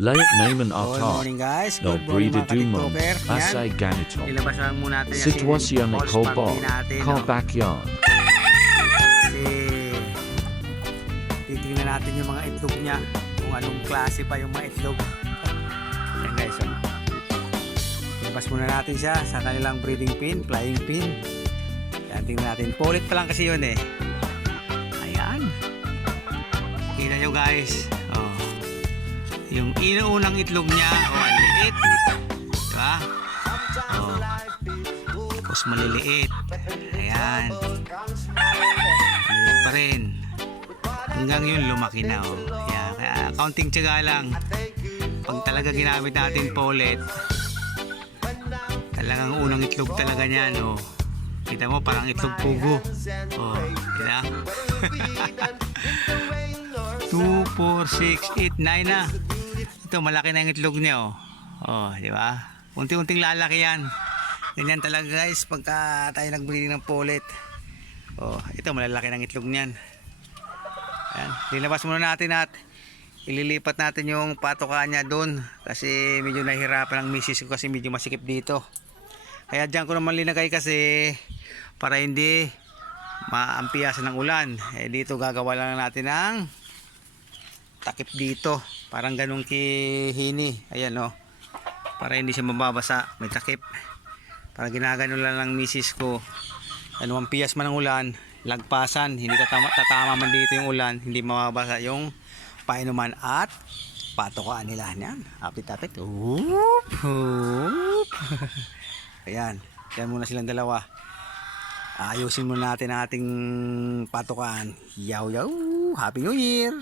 Lahat naman Good ata morning guys. no Good morning breeder mga dumum ka-tiktoker. Yan. asay ganito. Ilabas lang muna natin yung Sitwasyon ni false Koba, puppy natin. ka backyard. Kasi titingnan natin yung mga itlog niya. Kung anong klase pa yung mga itlog. Yan guys. Ilabas muna natin siya sa kanilang breeding pin, flying pin. Yan, tingnan natin. Paulit pa lang kasi yun eh. Ayan. Tingnan nyo guys. Oh. Yung inuunang itlog niya, ang liit. Diba? Oh. Tapos maliliit. Ayan. Maliliit pa rin. Hanggang yun lumaki na. Oh. Ayan. Kaya counting tiyaga lang. Pag talaga ginamit natin paulit, talagang unang itlog talaga niyan. Oh. Kita mo parang itlog pugo. Oh. Kita? 2, 4, 6, 8, 9 na. Ito malaki na yung itlog niya. Oh, di ba? Unti-unting lalaki yan. Ganyan talaga guys pagka tayo nag-breeding ng paulit. Oh, ito malalaki ng itlog niyan. Ayan, linabas muna natin at ililipat natin yung patoka niya doon kasi medyo nahihirapan ang misis ko kasi medyo masikip dito. Kaya diyan ko naman linagay kasi para hindi maampiyasan ng ulan. Dito gagawa lang natin ng takip dito. Parang ganun kihini. Ayan o. Para hindi siya mababasa. May takip. Para ginagano lang ng misis ko. Ano ang piyas man ng ulan, lagpasan. Hindi tatama man dito yung ulan. Hindi mababasa yung painuman at patokaan nila. Yan. Apit-apit. Oop, oop. Ayan. Yan muna silang dalawa. Ayusin muna natin ang ating patokaan. Yaw yaw. Happy New Year.